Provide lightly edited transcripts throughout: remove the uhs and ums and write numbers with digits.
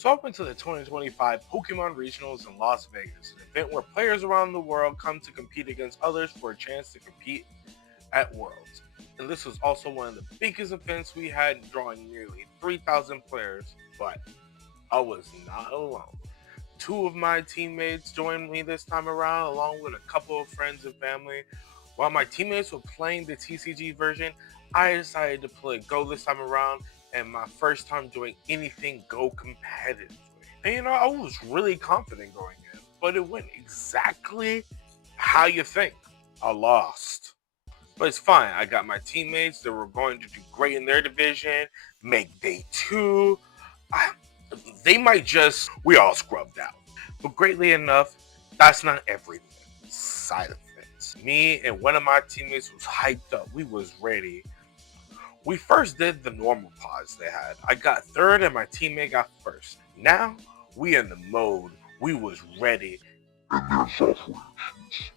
So welcome to the 2025 Pokemon Regionals in Las Vegas, an event where players around the world come to compete against others for a chance to compete at Worlds. And this was also one of the biggest events we had, drawing nearly 3,000 players, but I was not alone. Two of my teammates joined me this time around, along with a couple of friends and family. While my teammates were playing the TCG version, I decided to play Go this time around, and my first time doing anything Go competitively. And I was really confident going in, but it went exactly how you think. I lost. But it's fine. I got my teammates that were going to do great in their division, make day two. I, they might just, we all scrubbed out. But greatly enough, that's not everything. Side effects. Me and one of my teammates was hyped up. We was ready. We first did the normal pods they had. I got third and my teammate got first. Now, we in the mode. We was ready. And there's software issues.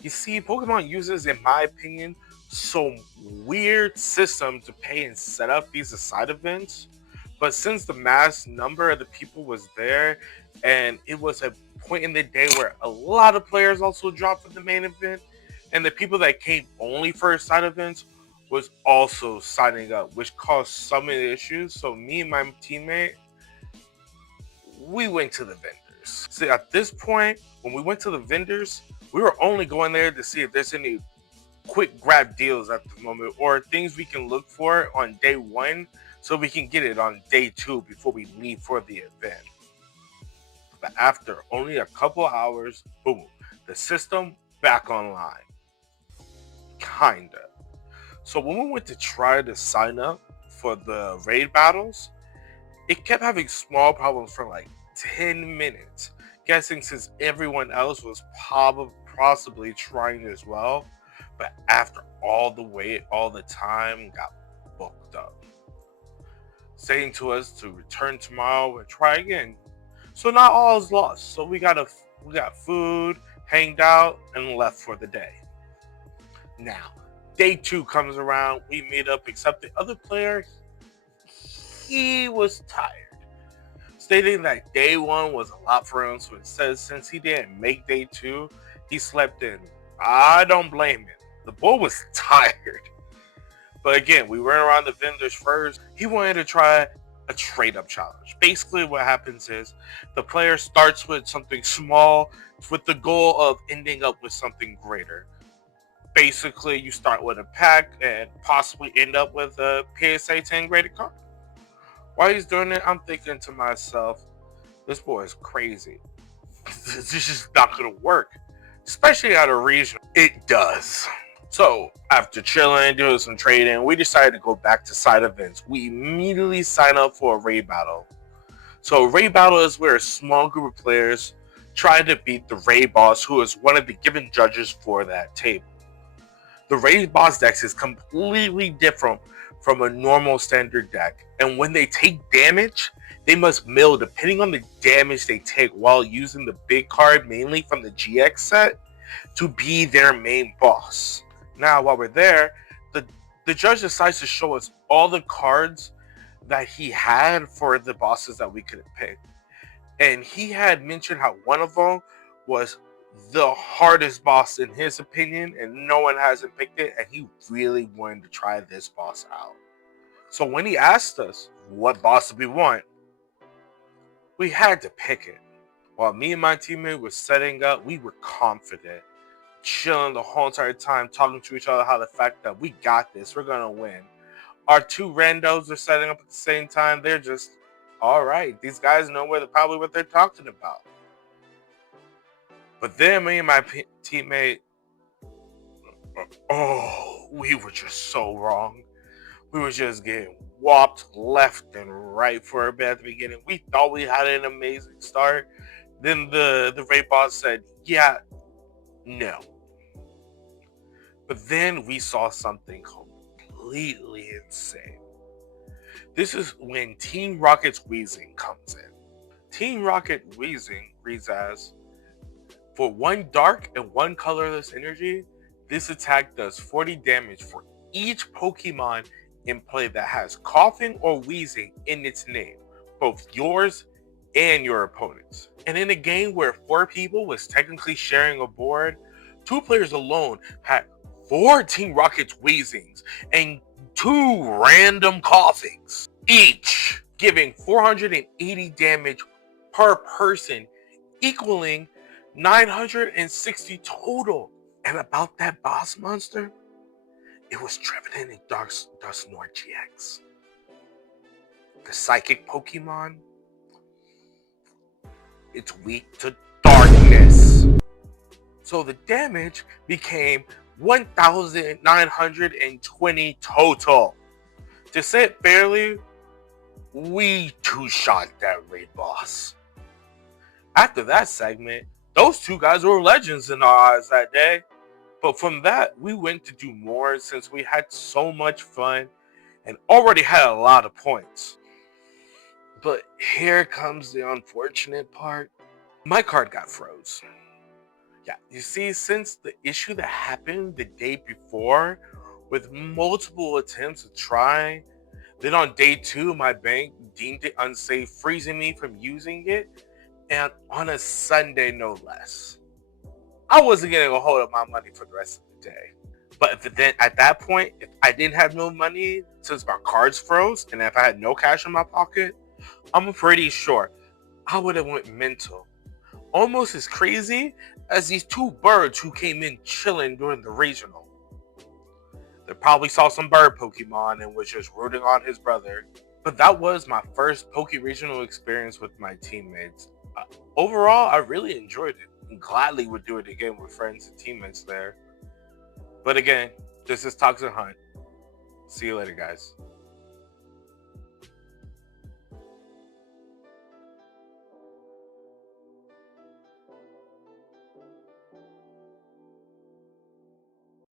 You see, Pokemon uses, in my opinion, some weird system to pay and set up these side events. But since the mass number of the people was there, and it was a point in the day where a lot of players also dropped for the main event, and the people that came only for side events was also signing up, which caused some of the issues. So me and my teammate, we went to the vendors. See, at this point, when we went to the vendors, we were only going there to see if there's any quick grab deals at the moment or things we can look for on day one so we can get it on day two before we leave for the event. But after only a couple hours, boom, the system back online. Kinda. So when we went to try to sign up for the raid battles, it kept having small problems for like 10 minutes. Guessing since everyone else was possibly trying as well, but after all the wait, all the time, got booked up, saying to us to return tomorrow and try again. So not all is lost. So we got food, hanged out, and left for the day. Now, day two comes around. We meet up, except the other player, he was tired, stating that day one was a lot for him. So it says since he didn't make day two, he slept in. I don't blame him. The boy was tired. But again, we went around the vendors first. He wanted to try a trade up challenge. Basically, what happens is the player starts with something small with the goal of ending up with something greater. Basically, you start with a pack and possibly end up with a PSA 10 graded card. While he's doing it, I'm thinking to myself, this boy is crazy. This is just not going to work. Especially at a region. It does. So, after chilling, doing some trading, we decided to go back to side events. We immediately sign up for a raid battle. So, a raid battle is where a small group of players try to beat the raid boss, who is one of the given judges for that table. The raid boss deck is completely different from a normal standard deck, and when they take damage, they must mill depending on the damage they take while using the big card, mainly from the GX set, to be their main boss. Now, while we're there, the judge decides to show us all the cards that he had for the bosses that we could have picked. And he had mentioned how one of them was the hardest boss in his opinion, and no one hasn't picked it, and he really wanted to try this boss out. So when he asked us what boss did we want, we had to pick it. While me and my teammate were setting up, we were confident, chilling the whole entire time, talking to each other how the fact that we got this, we're gonna win. Our two randos are setting up at the same time. They're just, all right, these guys know probably what they're talking about. But then me and my teammate, we were just so wrong. We were just getting whopped left and right for a bit at the beginning. We thought we had an amazing start. Then the raid boss said, yeah, no. But then we saw something completely insane. This is when Team Rocket's Wheezing comes in. Team Rocket Wheezing reads as, for one dark and one colorless energy, this attack does 40 damage for each Pokemon in play that has coughing or wheezing in its name, both yours and your opponents. And in a game where 4 people was technically sharing a board, 2 players alone had 14 Rocket's wheezings and 2 random coughings, each giving 480 damage per person, equaling 960 total. And about that boss monster, it was Trevenant and Dusknoir GX. The psychic Pokemon, it's weak to darkness. So the damage became 1,920 total. To say it fairly, we two-shot that raid boss. After that segment, those 2 guys were legends in our eyes that day. But from that, we went to do more since we had so much fun and already had a lot of points. But here comes the unfortunate part. My card got froze. Yeah, you see, since the issue that happened the day before, with multiple attempts to try, then on day 2, my bank deemed it unsafe, freezing me from using it, and on a Sunday no less. I wasn't getting a hold of my money for the rest of the day. But at that point, if I didn't have no money, since my cards froze, and if I had no cash in my pocket, I'm pretty sure I would have went mental. Almost as crazy as these 2 birds who came in chilling during the regional. They probably saw some bird Pokemon and was just rooting on his brother. But that was my first Poke Regional experience with my teammates. Overall, I really enjoyed it and gladly would do it again with friends and teammates there. But again, this is Toxic Hunt. See you later, guys.